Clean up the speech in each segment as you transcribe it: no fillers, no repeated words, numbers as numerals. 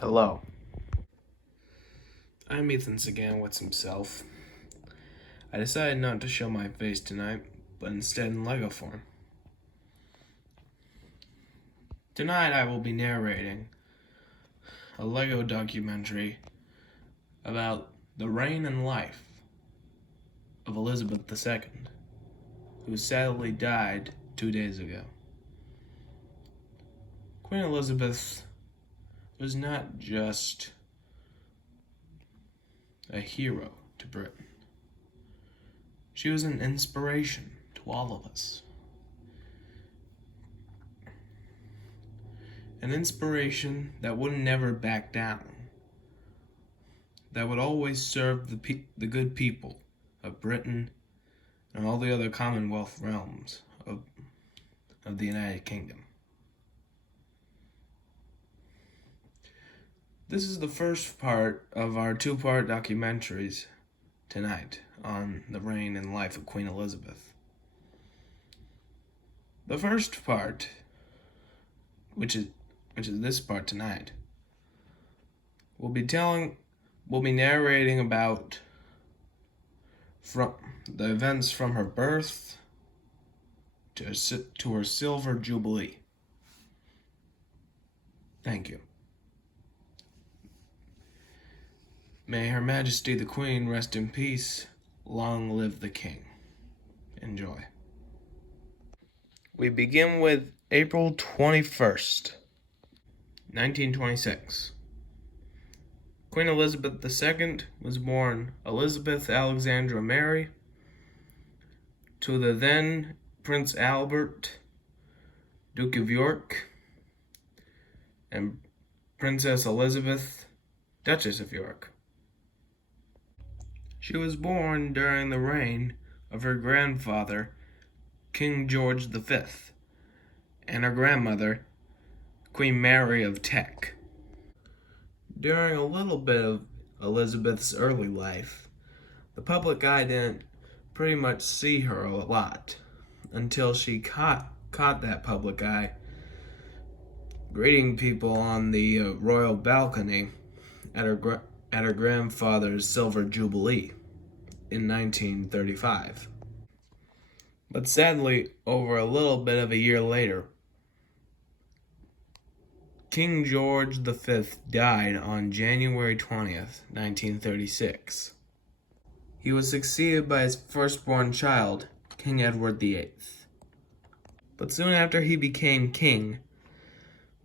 Hello. I'm Ethan Saganowitz himself. I decided not to show my face tonight, but instead in Lego form. Tonight I will be narrating a Lego documentary about the reign and life of Elizabeth II, who sadly died 2 days ago. Queen Elizabeth was not just a hero to Britain. She was an inspiration to all of us. An inspiration that would never back down. That would always serve the good people of Britain and all the other Commonwealth realms of the United Kingdom. This is the first part of our two-part documentaries tonight on the reign and life of Queen Elizabeth. The first part, which is this part tonight, we'll be narrating about from the events from her birth to her silver jubilee. Thank you. May Her Majesty the Queen rest in peace. Long live the King. Enjoy. We begin with April 21st, 1926. Queen Elizabeth II was born Elizabeth Alexandra Mary to the then Prince Albert, Duke of York, and Princess Elizabeth, Duchess of York. She was born during the reign of her grandfather, King George V, and her grandmother, Queen Mary of Teck. During a little bit of Elizabeth's early life, the public eye didn't pretty much see her a lot until she caught that public eye greeting people on the royal balcony at her grandfather's silver jubilee in 1935. But sadly, over a little bit of a year later, King George V died on January 20th, 1936. He was succeeded by his firstborn child, King Edward VIII. But soon after he became king,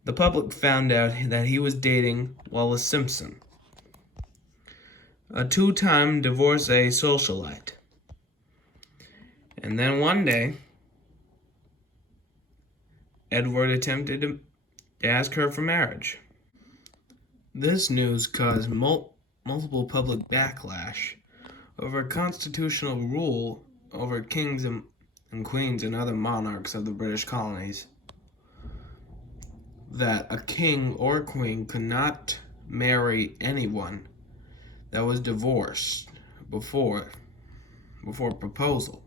the public found out that he was dating Wallis Simpson, a two-time divorcee socialite. And then one day, Edward attempted to ask her for marriage. This news caused multiple public backlash over constitutional rule over kings and queens and other monarchs of the British colonies, that a king or queen could not marry anyone that was divorced before proposal.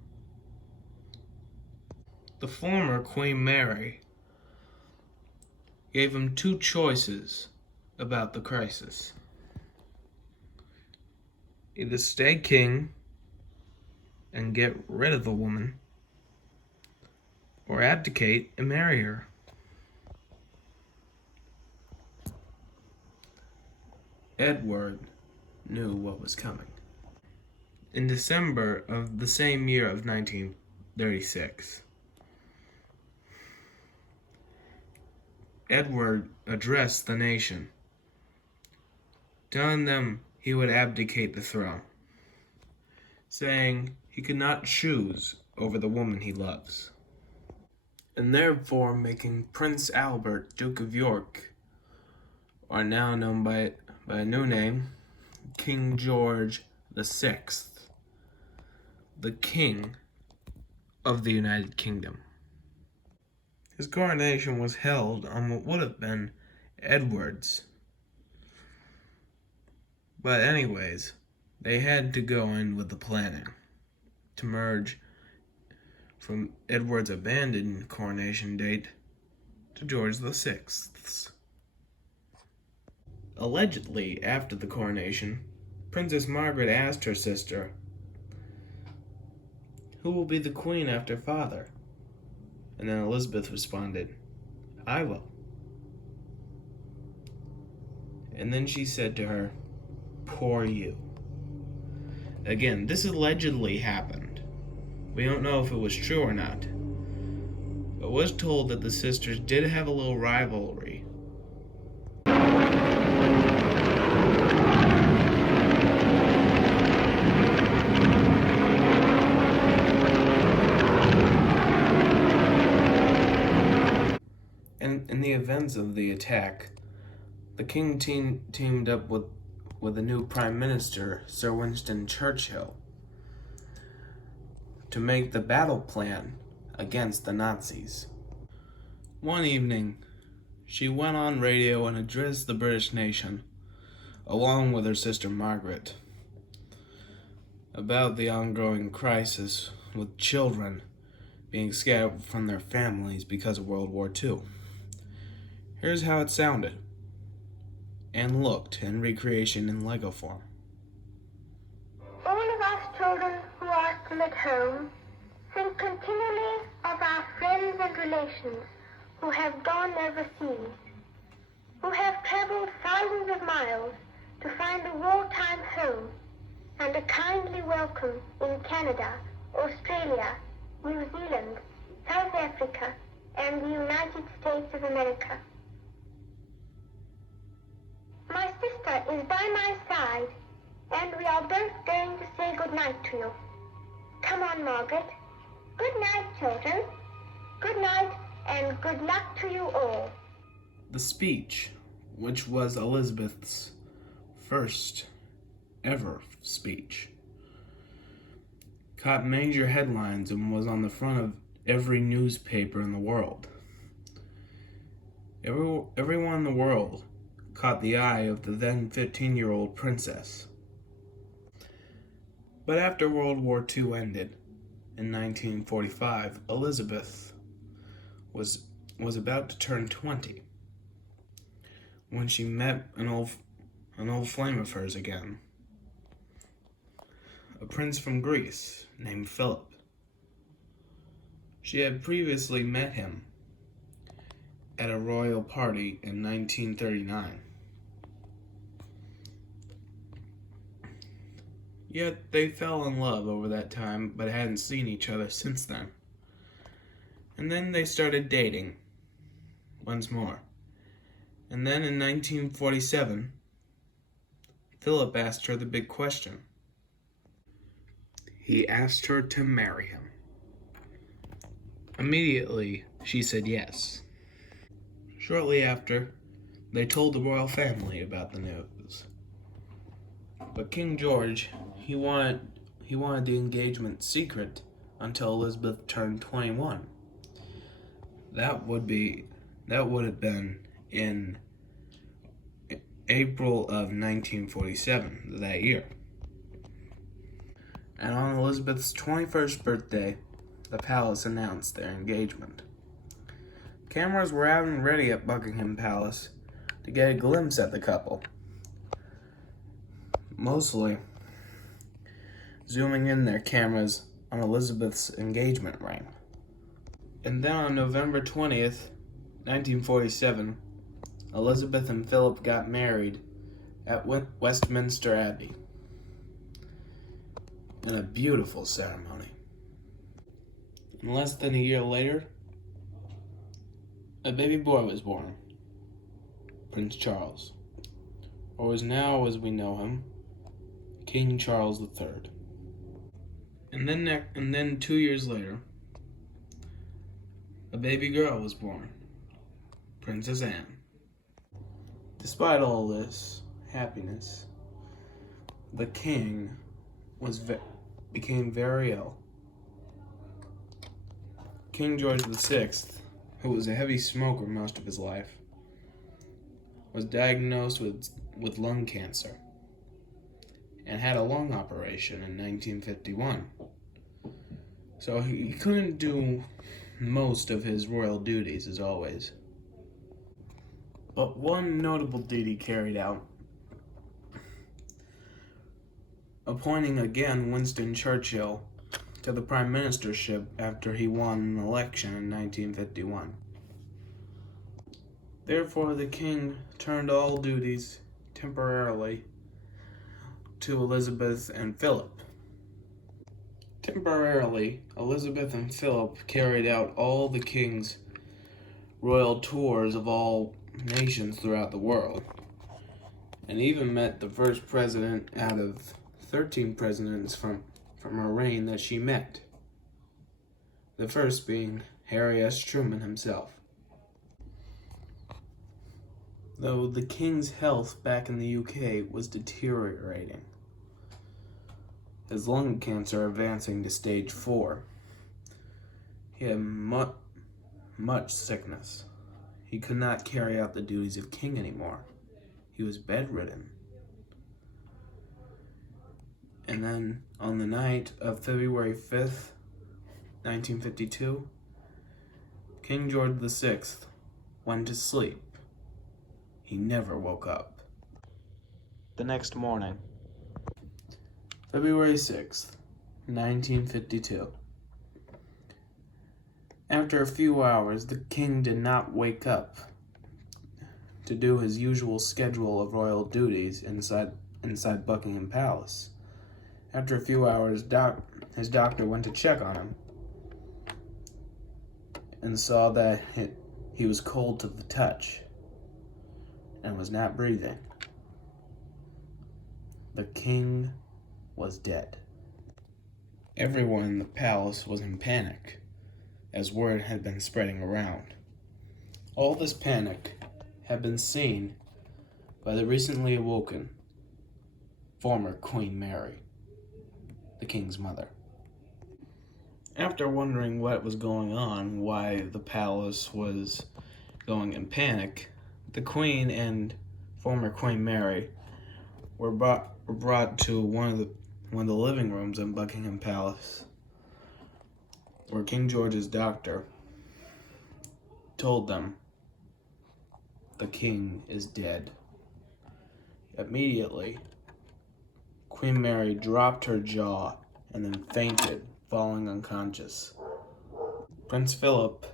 The former Queen Mary gave him two choices about the crisis. Either stay king and get rid of the woman, or abdicate and marry her. Edward knew what was coming. In December of the same year of 1936, Edward addressed the nation, telling them he would abdicate the throne, saying he could not choose over the woman he loves, and therefore making Prince Albert, Duke of York, or now known by a new name, King George VI, the King of the United Kingdom. His coronation was held on what would have been Edward's. But anyways, they had to go in with the planning to merge from Edward's abandoned coronation date to George VI's. Allegedly, after the coronation, Princess Margaret asked her sister, "Who will be the queen after father?" And then Elizabeth responded, "I will." And then she said to her, "Poor you." Again, this allegedly happened. We don't know if it was true or not, but was told that the sisters did have a little rivalry. And in the events of the attack, the king teamed up with a new prime minister, Sir Winston Churchill, to make the battle plan against the Nazis. One evening, she went on radio and addressed the British nation, along with her sister Margaret, about the ongoing crisis with children being scattered from their families because of World War II. Here's how it sounded and looked in recreation in Lego form. All of us children who are still at home think continually of our friends and relations who have gone overseas, who have traveled thousands of miles to find a wartime home and a kindly welcome in Canada, Australia, New Zealand, South Africa, and the United States of America. My sister is by my side, and we are both going to say good night to you. Come on, Margaret. Good night, children. Good night, and good luck to you all. The speech, which was Elizabeth's first ever speech, caught major headlines and was on the front of every newspaper in the world. Everyone in the world caught the eye of the then 15-year-old princess. But after World War II ended, in 1945, Elizabeth was about to turn 20 when she met an old flame of hers again, a prince from Greece named Philip. She had previously met him at a royal party in 1939. Yet they fell in love over that time, but hadn't seen each other since then. And then they started dating once more. And then in 1947, Philip asked her the big question. He asked her to marry him. Immediately, she said yes. Shortly after, they told the royal family about the news. But King George, he wanted the engagement secret until Elizabeth turned 21. That would have been in April of 1947, that year. And on Elizabeth's 21st birthday, the palace announced their engagement. Cameras were out and ready at Buckingham Palace to get a glimpse at the couple, mostly zooming in their cameras on Elizabeth's engagement ring. And then on November 20th, 1947, Elizabeth and Philip got married at Westminster Abbey in a beautiful ceremony. And less than a year later, a baby boy was born, Prince Charles, or is now, as we know him, King Charles III. And then 2 years later, a baby girl was born, Princess Anne. Despite all this happiness, the king became very ill. King George VI, who was a heavy smoker most of his life, was diagnosed with lung cancer and had a lung operation in 1951. So he couldn't do most of his royal duties as always. But one notable deed he carried out, appointing again Winston Churchill to the prime ministership after he won an election in 1951. Therefore, the king turned all duties temporarily to Elizabeth and Philip. Temporarily, Elizabeth and Philip carried out all the king's royal tours of all nations throughout the world, and even met the first president out of 13 presidents from her reign that she met, the first being Harry S. Truman himself. Though the king's health back in the UK was deteriorating, his lung cancer advancing to stage 4. He had much sickness. He could not carry out the duties of king anymore. He was bedridden. And then, on the night of February 5th, 1952, King George VI went to sleep. He never woke up. The next morning, February 6th, 1952. After a few hours, the king did not wake up to do his usual schedule of royal duties inside Buckingham Palace. After a few hours, his doctor went to check on him and saw that he was cold to the touch and was not breathing. The king was dead. Everyone in the palace was in panic, as word had been spreading around. All this panic had been seen by the recently awoken former Queen Mary, the king's mother. After wondering what was going on, why the palace was going in panic, the Queen and former Queen Mary were brought to one of the living rooms in Buckingham Palace, where King George's doctor told them the king is dead. Immediately, Queen Mary dropped her jaw and then fainted, falling unconscious. Prince Philip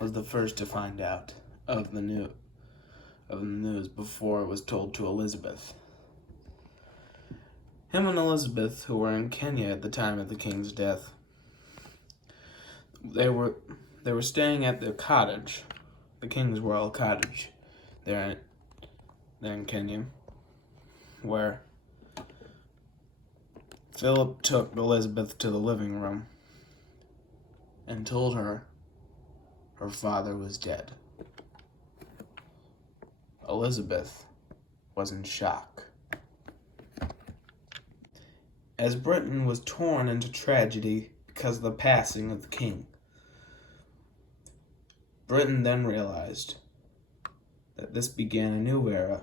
was the first to find out of the news before it was told to Elizabeth. Him and Elizabeth, who were in Kenya at the time of the king's death, they were staying at the cottage, the king's royal cottage, there in Kenya, where Philip took Elizabeth to the living room and told her father was dead. Elizabeth was in shock. As Britain was torn into tragedy because of the passing of the king, Britain then realized that this began a new era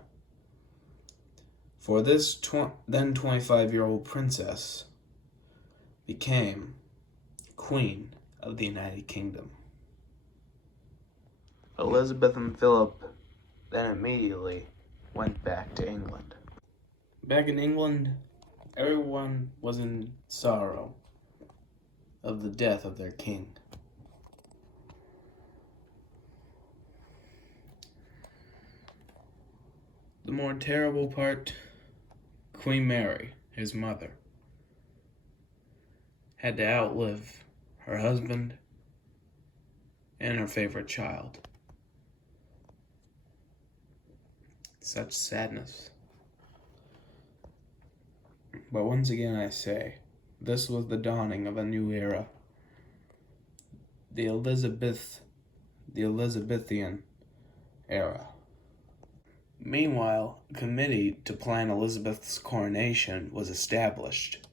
for this then 25-year-old princess became Queen of the United Kingdom. Elizabeth and Philip then immediately went back to England. Back in England, everyone was in sorrow of the death of their king. The more terrible part, Queen Mary, his mother, had to outlive her husband and her favorite child. Such sadness. But once again I say, this was the dawning of a new era. The Elizabethan era. Meanwhile, a committee to plan Elizabeth's coronation was established,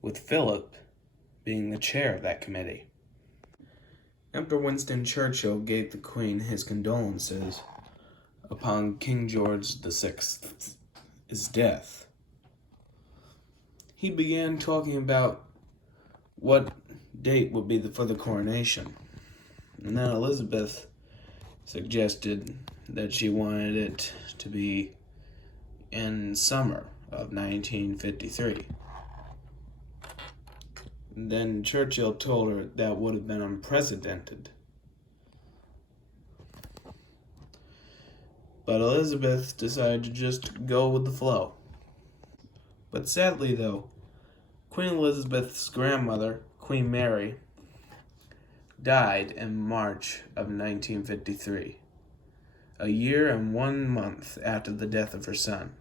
with Philip being the chair of that committee. After Winston Churchill gave the Queen his condolences upon King George VI's death, he began talking about what date would be for the coronation. And then Elizabeth suggested that she wanted it to be in summer of 1953. Then Churchill told her that would have been unprecedented. But Elizabeth decided to just go with the flow. But sadly, though, Queen Elizabeth's grandmother, Queen Mary, died in March of 1953, a year and 1 month after the death of her son,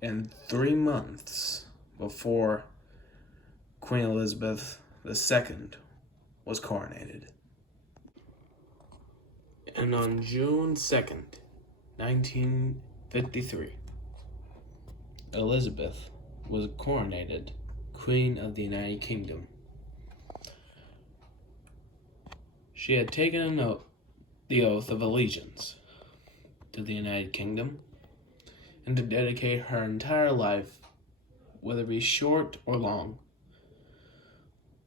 and 3 months before Queen Elizabeth II was coronated. And on June 2nd, 1953, Elizabeth was coronated Queen of the United Kingdom. She had taken the oath of allegiance to the United Kingdom and to dedicate her entire life, whether it be short or long,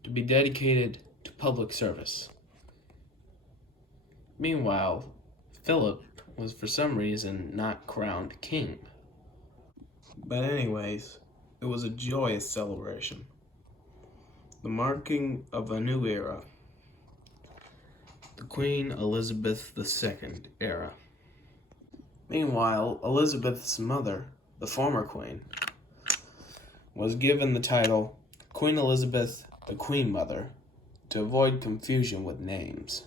to be dedicated to public service. Meanwhile, Philip was for some reason not crowned king. But anyways, it was a joyous celebration, the marking of a new era, the Queen Elizabeth II era. Meanwhile, Elizabeth's mother, the former queen, was given the title Queen Elizabeth the Queen Mother to avoid confusion with names.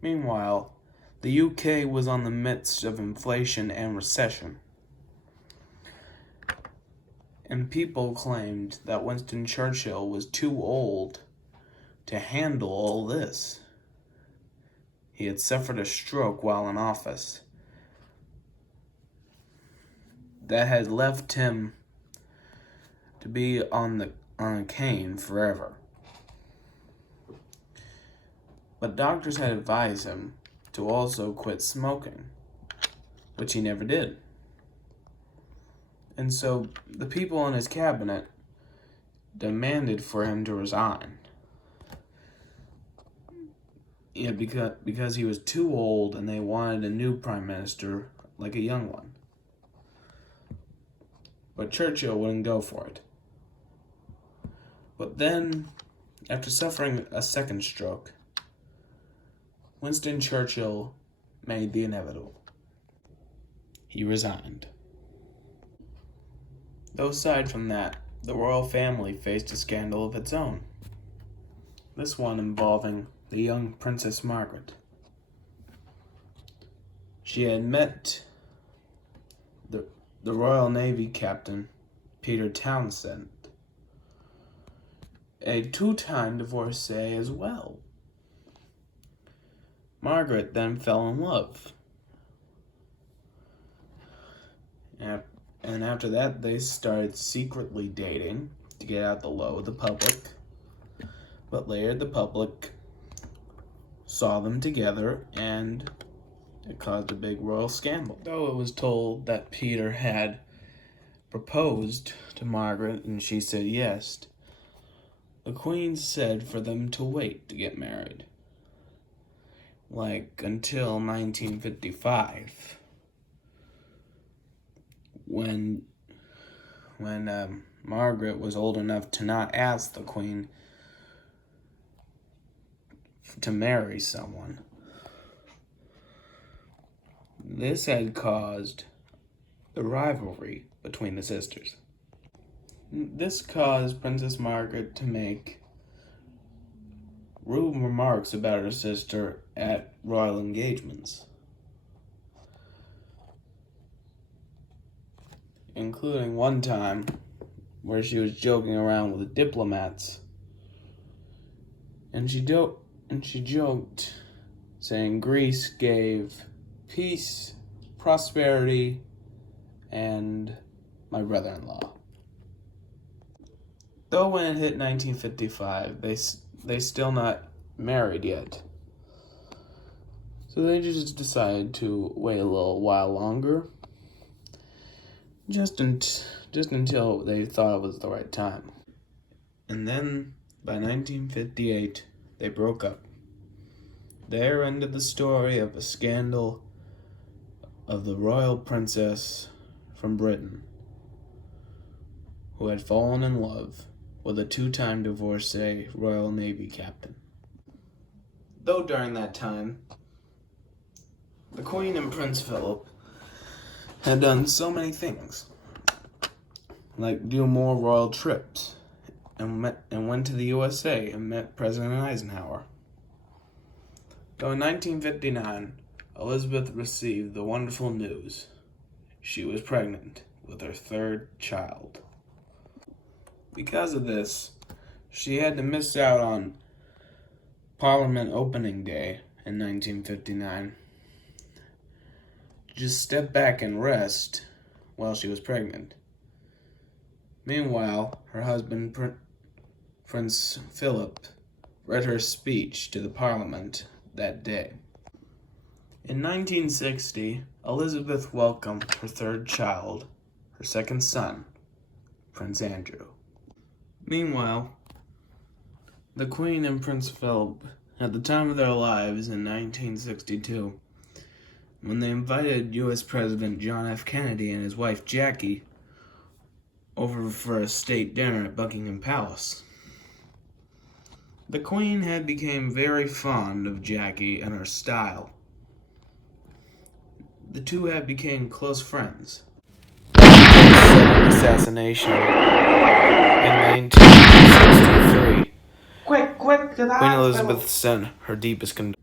Meanwhile, the UK was on the midst of inflation and recession, and people claimed that Winston Churchill was too old to handle all this. He had suffered a stroke while in office that had left him to be on a cane forever. But doctors had advised him to also quit smoking, which he never did. And so the people in his cabinet demanded for him to resign. Yeah, because he was too old and they wanted a new prime minister, like a young one. But Churchill wouldn't go for it. But then, after suffering a second stroke, Winston Churchill made the inevitable. He resigned. Though aside from that, the royal family faced a scandal of its own. This one involving the young Princess Margaret. She had met the Royal Navy captain, Peter Townsend, a two-time divorcee as well. Margaret then fell in love. And after that, they started secretly dating to get out of the public. But later, the public saw them together, and it caused a big royal scandal. Though it was told that Peter had proposed to Margaret and she said yes, the Queen said for them to wait to get married. Like until 1955. When Margaret was old enough to not ask the Queen to marry someone. This had caused the rivalry between the sisters. This caused Princess Margaret to make rude remarks about her sister at royal engagements, including one time where she was joking around with the diplomats, and she joked, saying Greece gave peace, prosperity, and my brother-in-law. Though when it hit 1955, they still not married yet. So they just decided to wait a little while longer, just until they thought it was the right time. And then, by 1958, they broke up. There ended the story of a scandal of the royal princess from Britain who had fallen in love with a two-time divorcee Royal Navy captain. Though during that time, the Queen and Prince Philip had done so many things, like do more royal trips, and went to the USA and met President Eisenhower. Though in 1959, Elizabeth received the wonderful news she was pregnant with her third child. Because of this, she had to miss out on Parliament opening day in 1959. Just step back and rest while she was pregnant. Meanwhile, her husband, Prince Philip, read her speech to the Parliament that day. In 1960, Elizabeth welcomed her third child, her second son, Prince Andrew. Meanwhile, the Queen and Prince Philip, at the time of their lives in 1962, when they invited U.S. President John F. Kennedy and his wife Jackie over for a state dinner at Buckingham Palace. The Queen had become very fond of Jackie and her style. The two had become close friends. Assassination in 1963. Quick, Queen Elizabeth sent her deepest condolences.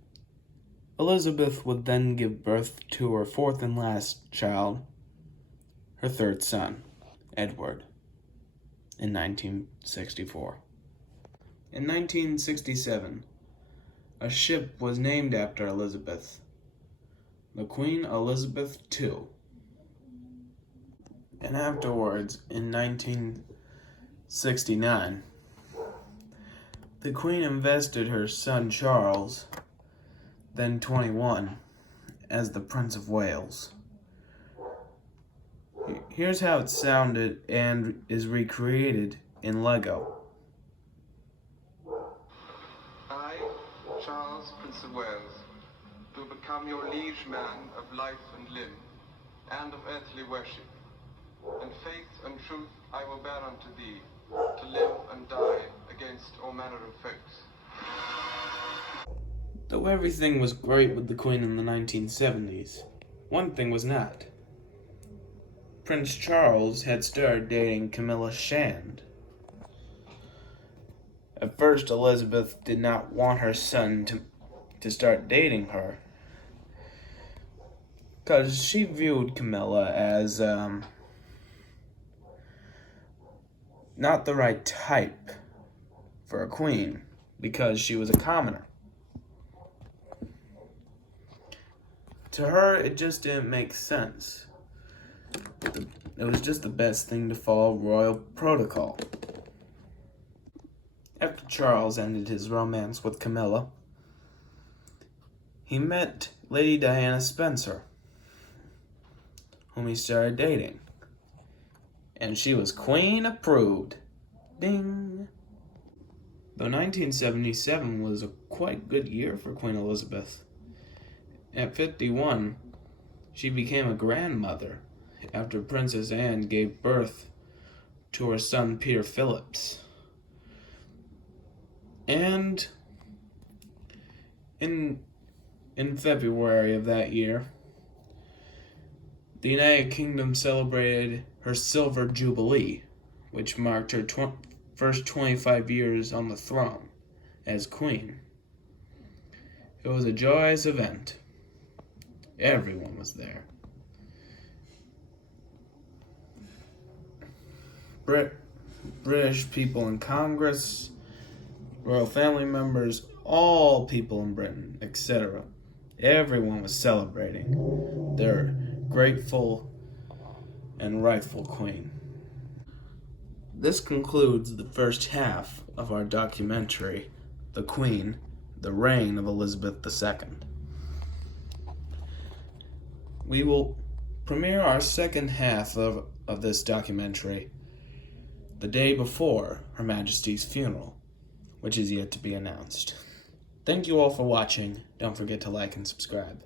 Elizabeth would then give birth to her fourth and last child, her third son, Edward, in 1964. In 1967, a ship was named after Elizabeth, the Queen Elizabeth II. And afterwards, in 1969, the Queen invested her son Charles, then 21, as the Prince of Wales. Here's how it sounded and is recreated in Lego. I, Charles, Prince of Wales, do become your liege man of life and limb, and of earthly worship. And faith and truth I will bear unto thee, to live and die against all manner of folks. Though everything was great with the Queen in the 1970s, one thing was not. Prince Charles had started dating Camilla Shand. At first, Elizabeth did not want her son to start dating her, because she viewed Camilla as not the right type for a queen, because she was a commoner. To her, it just didn't make sense. It was just the best thing to follow royal protocol. After Charles ended his romance with Camilla, he met Lady Diana Spencer, whom he started dating. And she was Queen approved. Ding! Though 1977 was a quite good year for Queen Elizabeth. At 51, she became a grandmother after Princess Anne gave birth to her son Peter Phillips. And in February of that year, the United Kingdom celebrated her Silver Jubilee, which marked her first 25 years on the throne as Queen. It was a joyous event. Everyone was there. British people in Congress, royal family members, all people in Britain, etc. Everyone was celebrating their grateful and rightful queen. This concludes the first half of our documentary, The Queen, the Reign of Elizabeth II. We will premiere our second half of this documentary the day before Her Majesty's funeral, which is yet to be announced. Thank you all for watching. Don't forget to like and subscribe.